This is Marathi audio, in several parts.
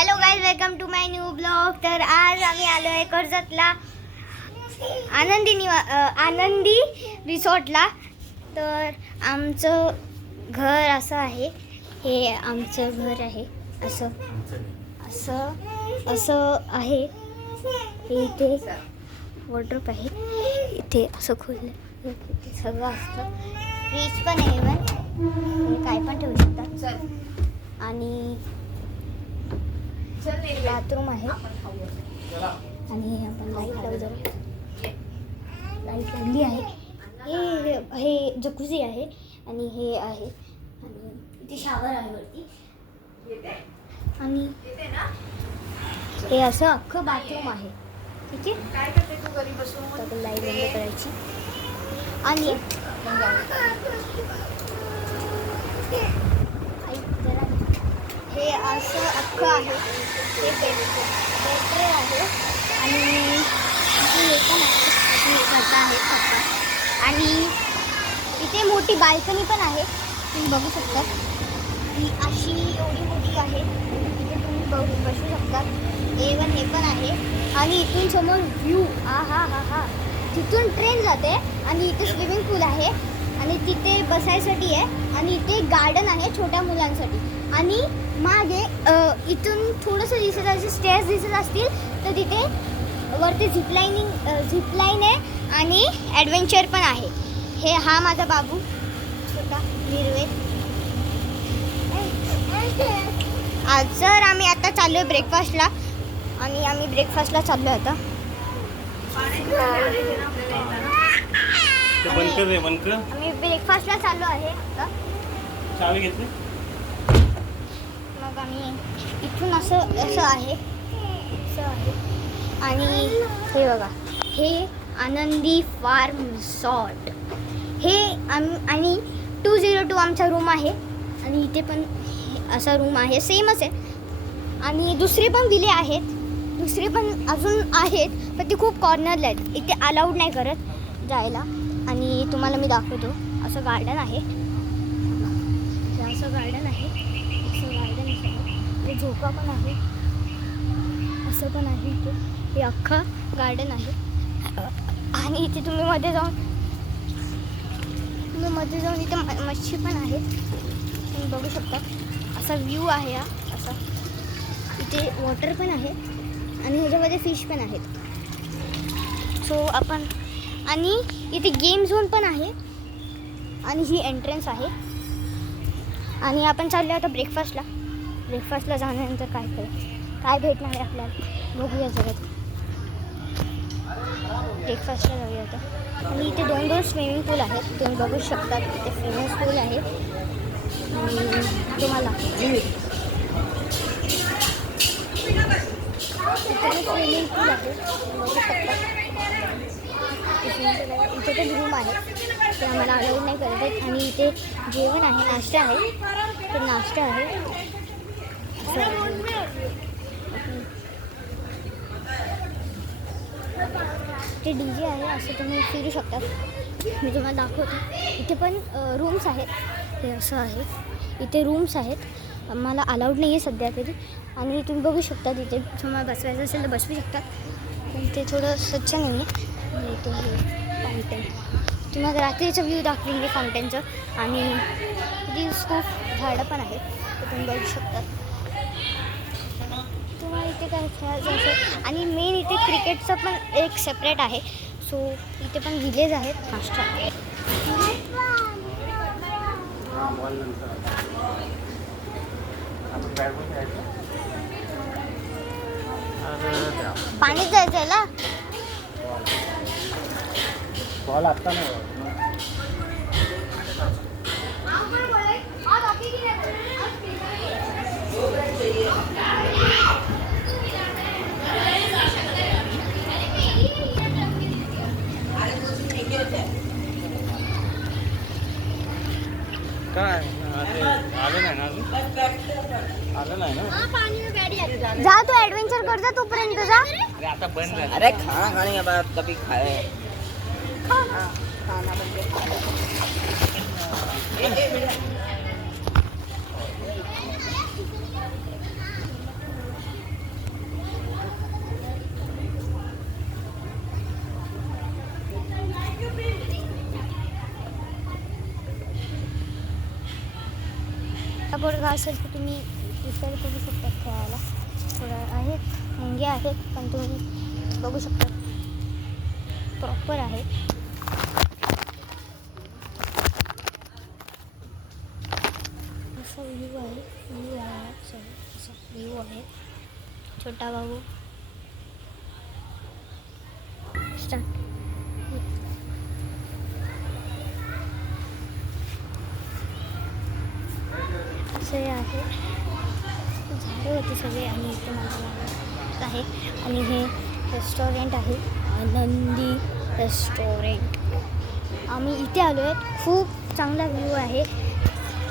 Hello guys, welcome to my new blog. तर आज आम्ही आलो आहे कर्जतला आनंदी रिसॉर्टला. तर आमचं घर असं आहे, हे आमचं घर आहे. असं असं असं आहे. इथे वॉर्डरोब आहे, इथे असं खोललं इथे सगळं असतं. फ्रीज पण आहे, इव्हन तुम्ही काय पण ठेवू शकता. आणि बाथरूम आहे. आणि आपण लाईट लावतो, लाईट लावली आहे. हे जकुझी आहे आणि हे आहे, आणि इथे शावर आहे वरती. आणि हे असं अख्खं बाथरूम आहे. ठीक आहे, काय करते तू घरी बसून? तर लाईट बंद करायची. आणि हे असं अख्खं आहे. हे बेडरूम आहे. आणि हे पण आहे पप्पा. आणि इथे मोठी बाल्कनी पण आहे, तुम्ही बघू शकता. ही अशी एवढी मोठी आहे, इथे तुम्ही बसू शकता. एवन हे पण आहे. आणि इथून समोर व्ह्यू हा तिथून ट्रेन जाते. आणि इथे स्विमिंग पूल आहे, आणि तिथे बसायसाठी आहे. आणि इथे गार्डन आहे छोट्या मुलांसाठी. आणि मागे इथून थोडंसं दिसत असेल, स्टेअर्स दिसत असतील तर तिथे वरती झिपलाईन आहे आणि ॲडव्हेंचर पण आहे. हे हा माझा बाबू छोटा निर्वेद. आज जर आम्ही आता चाललो आहे ब्रेकफास्टला, आणि आम्ही ब्रेकफास्टला चाललो आहे आता. आम्ही ब्रेकफास्टला चाललो आहे आता. चावी घेतली. मग आम्ही इथून असं आहे. आणि हे बघा, हे आनंदी फार्म रिसॉर्ट. हे आणि 202 आमचा रूम आहे. आणि इथे पण असा रूम आहे, सेमच आहे. आणि दुसरे पण विले आहेत, दुसरे पण अजून आहेत, पण ते खूप कॉर्नरला आहेत. इथे अलाउड नाही करत जायला. आणि तुम्हाला मी दाखवतो, असं गार्डन आहे. असं गार्डन आहे, हे झोका पण आहे, असं पण आहे. इथे हे अख्खं गार्डन आहे. आणि इथे तुम्ही मध्ये जाऊन इथे मच्छी पण आहे, तुम्ही बघू शकता. असा व्ह्यू आहे हा असा. इथे वॉटर पण आहे आणि ह्याच्यामध्ये फिश पण आहेत. सो आपण, आणि इथे गेम झोन पण आहे. आणि ही एंट्रन्स आहे. आणि आपण चाललो आता ब्रेकफास्टला जाण्यानंतर काय भेटणार आहे आपल्याला बघूया जगात. ब्रेकफास्टला जाऊया आता. आणि इथे 2 स्विमिंग पूल आहेत, तुम्ही बघू शकता. इथे स्विमिंग पूल आहे. आणि तुम्हाला इथे स्विमिंग पूल आहे, बघू शकता. इथे पण रूम आहे, ते आम्हाला अलाउड नाही करत आहेत. आणि इथे जेवण आहे, नाश्ता आहे, तर नाश्ता आहे. ते DJ आहे, असं तुम्ही फिरू शकता. मी तुम्हाला दाखवतो. इथे पण रूम्स आहेत. हे असं आहे, इथे रूम्स आहेत, मला अलाउड नाही आहे सध्या तरी. आणि तुम्ही बघू शकता, तिथे तुम्हाला बसवायचं असेल तर बसवू शकता, पण ते थोडं स्वच्छ नाही आहे. इथे फाउंटेन, तुम्हाला रात्रीचं व्ह्यू दाखवेन फाउंटेनचं. आणि इथे खूप झाडं पण आहेत, ते तुम्ही बघू शकता. तुम्हाला इथे काय खेळायचं असेल. आणि मेन इथे क्रिकेटचं पण एक सेपरेट आहे. सो इथे पण विलेज आहेत. नाश्ता पाणीच जायचं आहे ना. बॉल आता नाही. काय आलं नाही ना अजून? आलं नाही ना. जा, तू ॲडव्हेंचर कर जा, तोपर्यंत जा. अरे आता बंद झालं. अरे खाने के बाद कभी खाए खाना बनते पोरगा असेल तर तुम्ही विचार करू शकता खेळायला. थोडं आहेत मुंगे आहेत पण तुम्ही बघू शकता प्रॉपर आहे. असा व्ह्यू आहे असा व्ह्यू आहे. छोटा बाबू स्टार्ट. असे आहे झाडे होते सगळे आणि इथे माझं आहे. आणि हे रेस्टॉरंट आहे आनंदी रेस्टॉरंट. आम्ही इथे आलो आहे. खूप चांगला व्ह्यू आहे.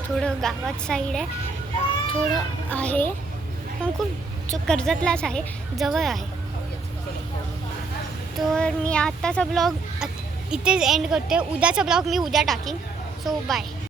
थोडं गावात साईड आहे थोडं आहे पण खूप जो कर्जतलाच आहे जवळ आहे. तर मी आत्ताचा ब्लॉग इथेच एंड करते. उद्याचा ब्लॉग मी उद्या टाकीन. So bye.